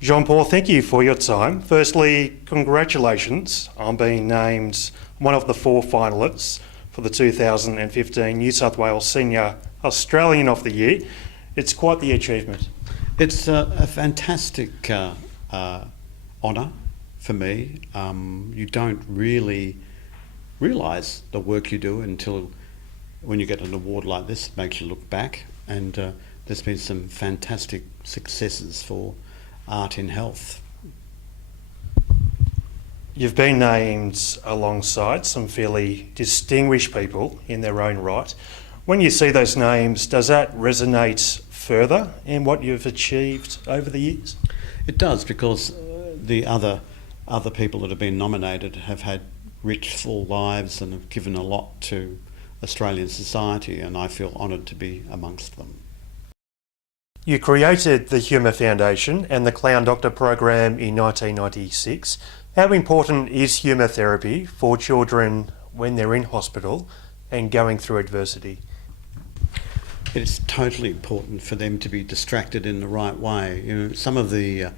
Jean-Paul, thank you for your time. Firstly, congratulations on being named one of the 4 finalists for the 2015 New South Wales Senior Australian of the Year. It's quite the achievement. It's a fantastic honour for me. You don't really realise the work you do until when you get an award like this. It makes you look back, and there's been some fantastic successes for art in health. You've been named alongside some fairly distinguished people in their own right. When you see those names, does that resonate further in what you've achieved over the years? It does, because the other people that have been nominated have had rich, full lives and have given a lot to Australian society, and I feel honoured to be amongst them. You created the Humour Foundation and the Clown Doctor program in 1996. How important is humour therapy for children when they're in hospital and going through adversity? It's totally important for them to be distracted in the right way. You know, some of the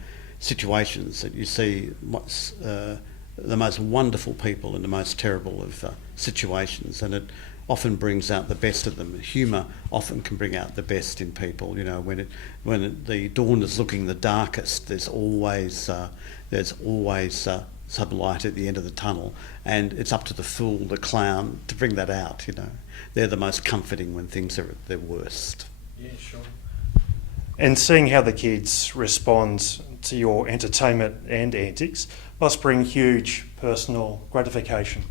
situations that you see, the most wonderful people in the most terrible of situations, and it often brings out the best of them. Humour often can bring out the best in people. You know, when the dawn is looking the darkest, there's always some light at the end of the tunnel, and it's up to the fool, the clown, to bring that out. You know, they're the most comforting when things are at their worst. Yeah, sure. And seeing how the kids respond to your entertainment and antics must bring huge personal gratification.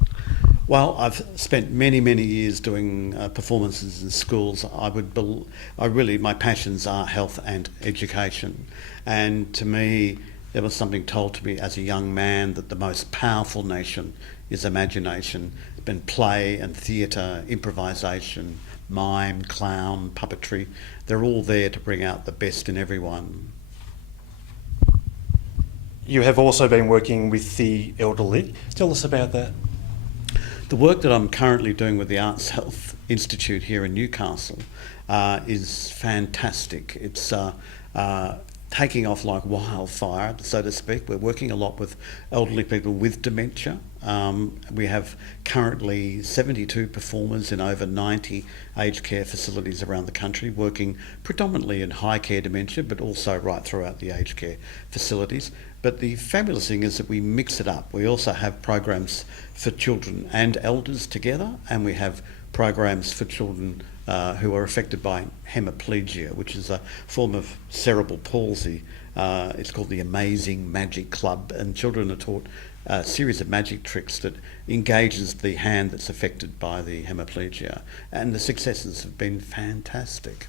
Well, I've spent many years doing performances in schools. My passions are health and education, and to me, there was something told to me as a young man that the most powerful nation is imagination. And play and theatre, improvisation, mime, clown, puppetry, they're all there to bring out the best in everyone. You have also been working with the elderly. Tell us about that. The work that I'm currently doing with the Arts Health Institute here in Newcastle is fantastic. It's taking off like wildfire, so to speak. We're working a lot with elderly people with dementia. We have currently 72 performers in over 90 aged care facilities around the country, working predominantly in high care dementia, but also right throughout the aged care facilities. But the fabulous thing is that we mix it up. We also have programs for children and elders together, and we have programs for children who are affected by hemiplegia, which is a form of cerebral palsy. It's called the Amazing Magic Club, and children are taught a series of magic tricks that engages the hand that's affected by the hemiplegia, and the successes have been fantastic.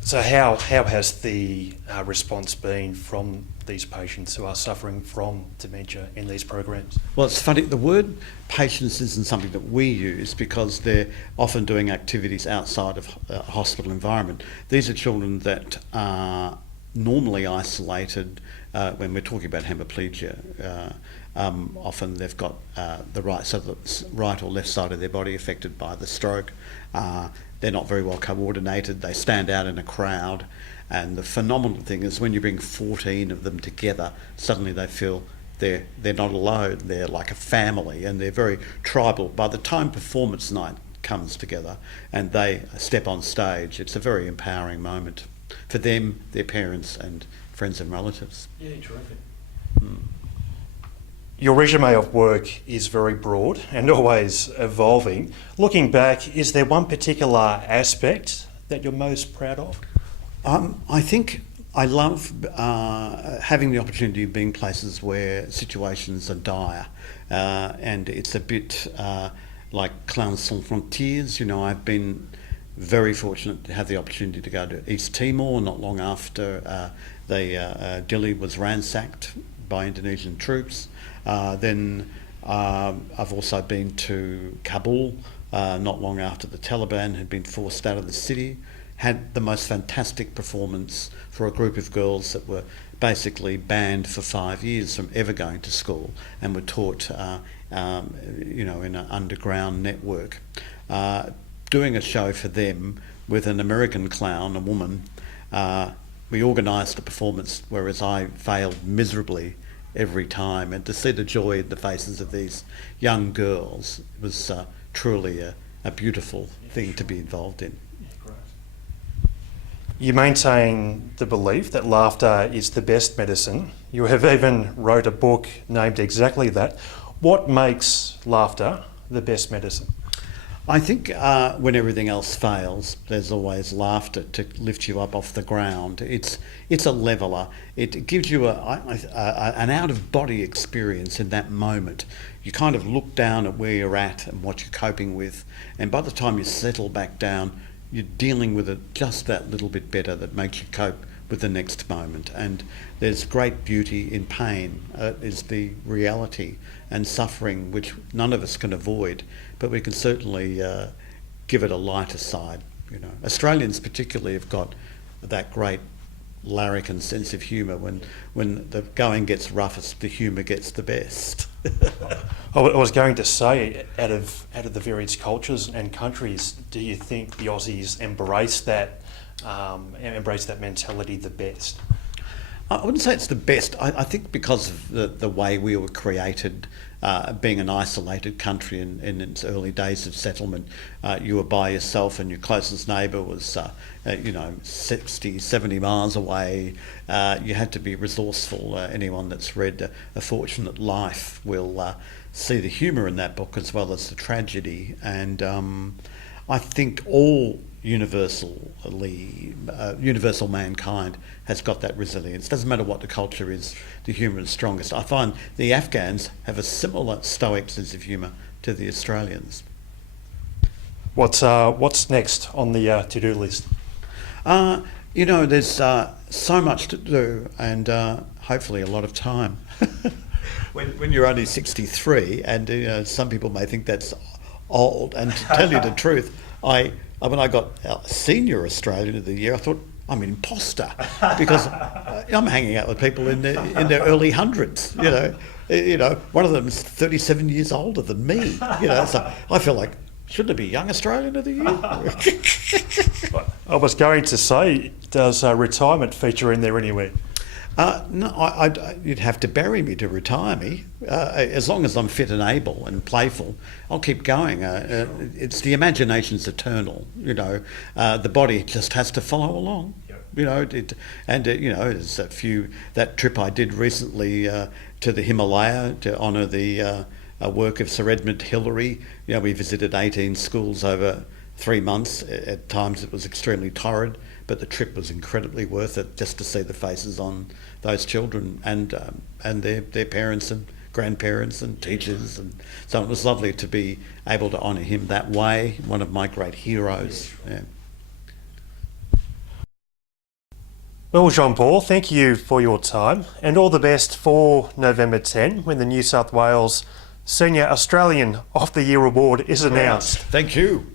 So how has the response been from these patients who are suffering from dementia in these programs? Well, it's funny, the word patients isn't something that we use because they're often doing activities outside of a hospital environment. These are children that are normally isolated when we're talking about hemiplegia. Often they've got the right or left side of their body affected by the stroke. They're not very well coordinated. They stand out in a crowd. And the phenomenal thing is when you bring 14 of them together, suddenly they feel they're not alone. They're like a family, and they're very tribal. By the time performance night comes together and they step on stage, it's a very empowering moment for them, their parents and friends and relatives. Yeah, terrific. Your resume of work is very broad and always evolving. Looking back, is there one particular aspect that you're most proud of? I think I love having the opportunity of being places where situations are dire, and it's a bit like Clowns Sans Frontières. You know, I've been very fortunate to have the opportunity to go to East Timor not long after Dili was ransacked by Indonesian troops. Then I've also been to Kabul not long after the Taliban had been forced out of the city. Had the most fantastic performance for a group of girls that were basically banned for 5 years from ever going to school and were taught, in an underground network. Doing a show for them with an American clown, a woman, we organised a performance, whereas I failed miserably every time. And to see the joy in the faces of these young girls was truly a beautiful thing to be involved in. You maintain the belief that laughter is the best medicine. You have even wrote a book named exactly that. What makes laughter the best medicine? I think when everything else fails, there's always laughter to lift you up off the ground. It's a leveller. It gives you an out-of-body experience in that moment. You kind of look down at where you're at and what you're coping with, and by the time you settle back down, you're dealing with it just that little bit better that makes you cope with the next moment. And there's great beauty in pain, is the reality, and suffering, which none of us can avoid, but we can certainly give it a lighter side. You know, Australians particularly have got that great larrikin sense of humour. When the going gets roughest, the humour gets the best. I was going to say, out of the various cultures and countries, do you think the Aussies embrace that mentality the best? I wouldn't say it's the best. I think because of the way we were created, being an isolated country in its early days of settlement, you were by yourself and your closest neighbour was, 60, 70 miles away. You had to be resourceful. Anyone that's read A Fortunate Life will see the humour in that book as well as the tragedy. And I think all universal mankind has got that resilience. Doesn't matter what the culture is, the humour is strongest. I find the Afghans have a similar stoic sense of humour to the Australians. What's next on the to-do list? There's so much to do, and hopefully a lot of time. When you're only 63, and some people may think that's old, and to tell you the truth, when I got Senior Australian of the Year, I thought, I'm an imposter because I'm hanging out with people in their early hundreds. One of them is 37 years older than me. So I feel like, shouldn't it be Young Australian of the Year? I was going to say, does retirement feature in there anywhere? No, you'd have to bury me to retire me. As long as I'm fit and able and playful, I'll keep going. It's the imagination's eternal. The body just has to follow along. Yep. There's that trip I did recently to the Himalaya to honour the work of Sir Edmund Hillary. We visited 18 schools over 3 months. At times it was extremely torrid, but the trip was incredibly worth it just to see the faces on those children and their parents and grandparents and teachers, and so it was lovely to be able to honour him that way. One of my great heroes. Yeah. Well, Jean-Paul, thank you for your time, and all the best for November 10 when the New South Wales Senior Australian of the Year award is announced. Thank you.